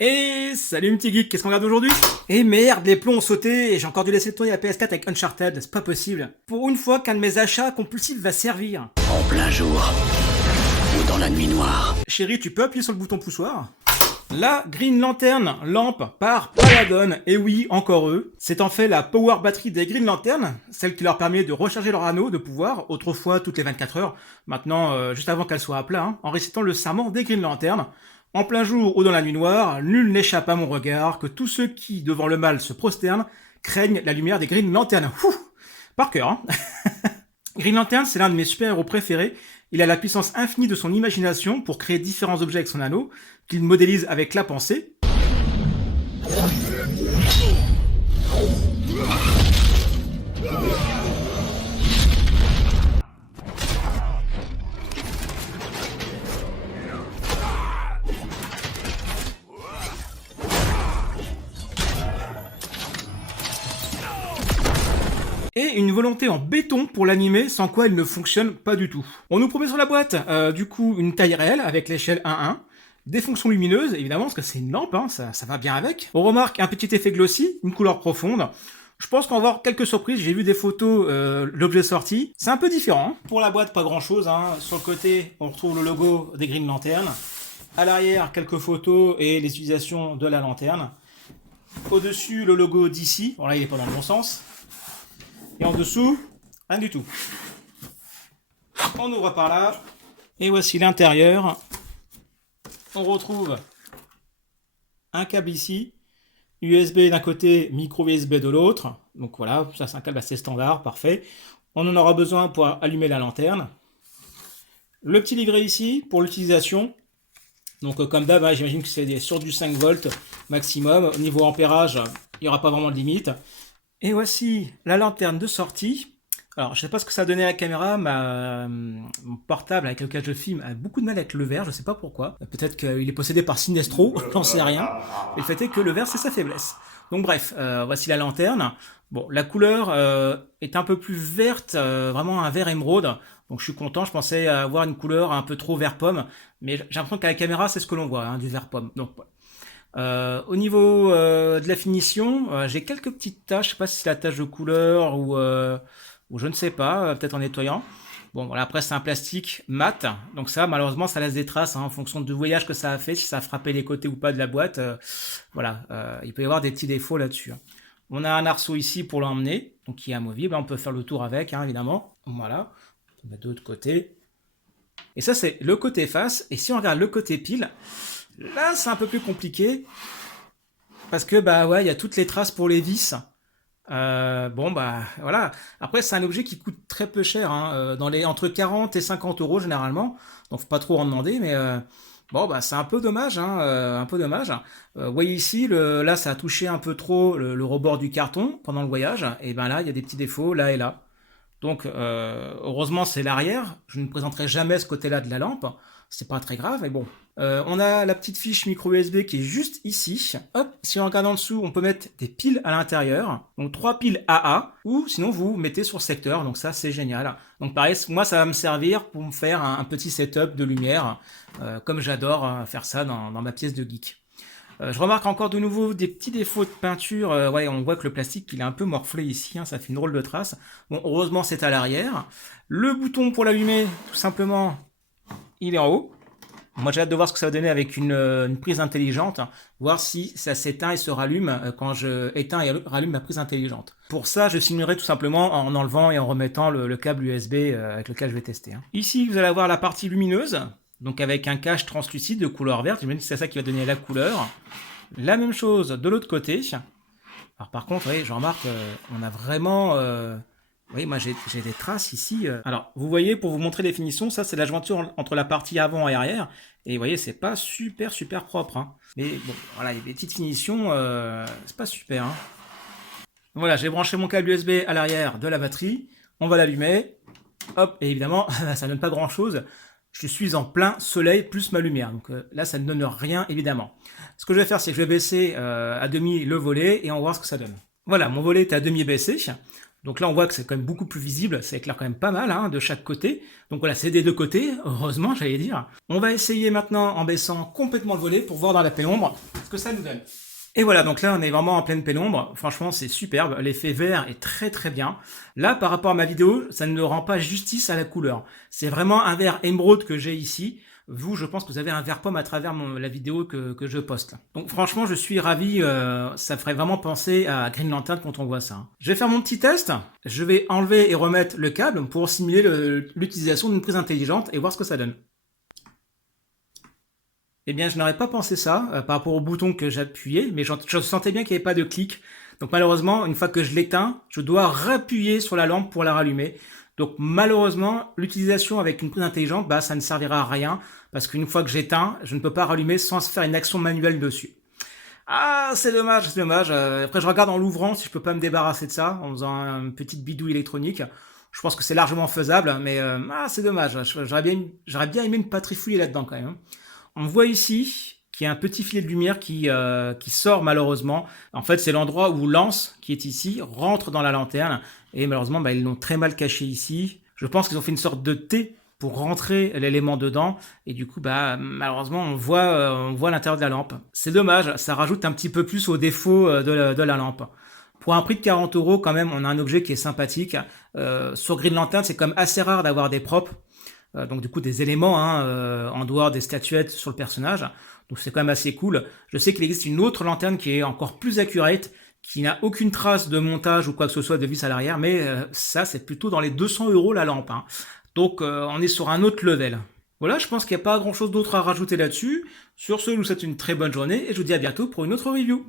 Et salut mon petit geek, qu'est-ce qu'on regarde aujourd'hui? Et merde, les plombs ont sauté et j'ai encore dû laisser tourner la PS4 avec Uncharted, c'est pas possible. Pour une fois qu'un de mes achats compulsifs va servir. En plein jour ou dans la nuit noire. Chérie, tu peux appuyer sur le bouton poussoir? La Green Lantern lampe par Paladon, et oui, encore eux. C'est en fait la power battery des Green Lantern, celle qui leur permet de recharger leur anneau de pouvoir, autrefois toutes les 24 heures, maintenant juste avant qu'elle soit à plat, en récitant le serment des Green Lantern. En plein jour ou dans la nuit noire, nul n'échappe à mon regard que tous ceux qui, devant le mal, se prosternent, craignent la lumière des Green Lantern. Ouh, par cœur, hein. Green Lantern, c'est l'un de mes super-héros préférés. Il a la puissance infinie de son imagination pour créer différents objets avec son anneau, qu'il modélise avec la pensée. Et une volonté en béton pour l'animer, sans quoi il ne fonctionne pas du tout. On nous promet sur la boîte, du coup, une taille réelle avec l'échelle 1-1, des fonctions lumineuses, évidemment, parce que c'est une lampe, hein, ça va bien avec. On remarque un petit effet glossy, une couleur profonde. Je pense qu'on va avoir quelques surprises, j'ai vu des photos, l'objet sorti. C'est un peu différent. Pour la boîte, pas grand chose, hein. Sur le côté, on retrouve le logo des Green Lantern. À l'arrière, quelques photos et les utilisations de la lanterne. Au-dessus, le logo d'ici. Bon là, il est pas dans le bon sens. Et en dessous, rien du tout. On ouvre par là. Et voici l'intérieur. On retrouve un câble ici. USB d'un côté, micro USB de l'autre. Donc voilà, ça c'est un câble assez standard, parfait. On en aura besoin pour allumer la lanterne. Le petit livret ici pour l'utilisation. Donc comme d'hab, j'imagine que c'est sur du 5 volts maximum. Au niveau ampérage, il n'y aura pas vraiment de limite. Et voici la lanterne de sortie. Alors, je sais pas ce que ça a donné à la caméra, mon portable avec lequel je filme a beaucoup de mal avec le verre, je sais pas pourquoi. Peut-être qu'il est possédé par Sinestro, j'en sais rien. Et le fait est que le verre, c'est sa faiblesse. Donc bref, voici la lanterne. Bon, la couleur est un peu plus verte, vraiment un vert émeraude. Donc je suis content, je pensais avoir une couleur un peu trop vert pomme. Mais j'ai l'impression qu'à la caméra, c'est ce que l'on voit, hein, du vert pomme. Donc voilà. Au niveau de la finition, j'ai quelques petites taches, je sais pas si c'est la tache de couleur ou je ne sais pas, peut-être en nettoyant. Bon voilà, après c'est un plastique mat, donc ça malheureusement ça laisse des traces, hein, en fonction du voyage que ça a fait, si ça a frappé les côtés ou pas de la boîte. Voilà, il peut y avoir des petits défauts là-dessus, hein. On a un arceau ici pour l'emmener, donc qui est amovible, on peut faire le tour avec, hein, évidemment. Voilà, on va de l'autre côté. Et ça c'est le côté face, et si on regarde le côté pile, là, c'est un peu plus compliqué. Parce que, bah ouais, il y a toutes les traces pour les vis. Bon, bah voilà. Après, c'est un objet qui coûte très peu cher, hein, dans les entre 40 et 50 euros généralement. Donc, faut pas trop en demander, mais bon, bah c'est un peu dommage, hein, un peu dommage. Vous voyez ici, là, ça a touché un peu trop le rebord du carton pendant le voyage. Et ben là, il y a des petits défauts là et là. Donc, heureusement, c'est l'arrière. Je ne présenterai jamais ce côté-là de la lampe. C'est pas très grave, mais bon. On a la petite fiche micro USB qui est juste ici. Hop, si on regarde en dessous, on peut mettre des piles à l'intérieur. Donc 3 piles AA, ou sinon vous mettez sur secteur, donc ça c'est génial. Donc pareil, moi ça va me servir pour me faire un petit setup de lumière, comme j'adore faire ça dans ma pièce de geek. Je remarque encore de nouveau des petits défauts de peinture. Ouais, on voit que le plastique il est un peu morflé ici, hein, ça fait une drôle de trace. Bon, heureusement c'est à l'arrière. Le bouton pour l'allumer, tout simplement, il est en haut. Moi j'ai hâte de voir ce que ça va donner avec une prise intelligente, hein, voir si ça s'éteint et se rallume quand je éteins et rallume ma prise intelligente. Pour ça, je simulerai tout simplement en enlevant et en remettant le câble USB avec lequel je vais tester, hein. Ici, vous allez avoir la partie lumineuse, donc avec un cache translucide de couleur verte. J'imagine que c'est ça qui va donner la couleur. La même chose de l'autre côté. Alors par contre, oui, je remarque, on a vraiment... Oui, moi j'ai des traces ici. Alors, vous voyez, pour vous montrer les finitions, ça c'est la jointure entre la partie avant et arrière. Et vous voyez, c'est pas super propre, hein. Mais bon, voilà, il y a des petites finitions, c'est pas super, hein. Voilà, j'ai branché mon câble USB à l'arrière de la batterie. On va l'allumer. Hop, et évidemment, ça ne donne pas grand chose. Je suis en plein soleil plus ma lumière. Donc là, ça ne donne rien, évidemment. Ce que je vais faire, c'est que je vais baisser à demi le volet et on va voir ce que ça donne. Voilà, mon volet est à demi baissé. Donc là, on voit que c'est quand même beaucoup plus visible, ça éclaire quand même pas mal hein, de chaque côté. Donc voilà, c'est des deux côtés, heureusement, j'allais dire. On va essayer maintenant en baissant complètement le volet pour voir dans la pénombre ce que ça nous donne. Et voilà, donc là, on est vraiment en pleine pénombre. Franchement, c'est superbe. L'effet vert est très très bien. Là, par rapport à ma vidéo, ça ne rend pas justice à la couleur. C'est vraiment un vert émeraude que j'ai ici. Vous, je pense que vous avez un vert pomme à travers la vidéo que je poste. Donc franchement, je suis ravi. Ça ferait vraiment penser à Green Lantern quand on voit ça. Je vais faire mon petit test. Je vais enlever et remettre le câble pour simuler l'utilisation d'une prise intelligente et voir ce que ça donne. Eh bien, je n'aurais pas pensé ça par rapport au bouton que j'appuyais, mais je sentais bien qu'il n'y avait pas de clic. Donc malheureusement, une fois que je l'éteins, je dois rappuyer sur la lampe pour la rallumer. Donc malheureusement, l'utilisation avec une prise intelligente, ça ne servira à rien, parce qu'une fois que j'éteins, je ne peux pas rallumer sans faire une action manuelle dessus. Ah, c'est dommage, c'est dommage. Après, je regarde en l'ouvrant si je peux pas me débarrasser de ça, en faisant une petite bidouille électronique. Je pense que c'est largement faisable, mais c'est dommage. J'aurais bien aimé une patrifouiller là-dedans quand même. On voit ici qu'il y a un petit filet de lumière qui sort malheureusement. En fait, c'est l'endroit où l'anse, qui est ici, rentre dans la lanterne. Et malheureusement, ils l'ont très mal caché ici. Je pense qu'ils ont fait une sorte de T pour rentrer l'élément dedans. Et du coup, malheureusement, on voit l'intérieur de la lampe. C'est dommage, ça rajoute un petit peu plus au défaut de la lampe. Pour un prix de 40 € quand même, on a un objet qui est sympathique. Sur Green Lantern, c'est quand même assez rare d'avoir des props. Donc du coup des éléments en dehors des statuettes sur le personnage. Donc c'est quand même assez cool. Je sais qu'il existe une autre lanterne qui est encore plus accurate, qui n'a aucune trace de montage ou quoi que ce soit de vis à l'arrière, mais ça c'est plutôt dans les 200 € la lampe. Hein. Donc on est sur un autre level. Voilà, je pense qu'il n'y a pas grand chose d'autre à rajouter là-dessus. Sur ce, je vous souhaite une très bonne journée et je vous dis à bientôt pour une autre review.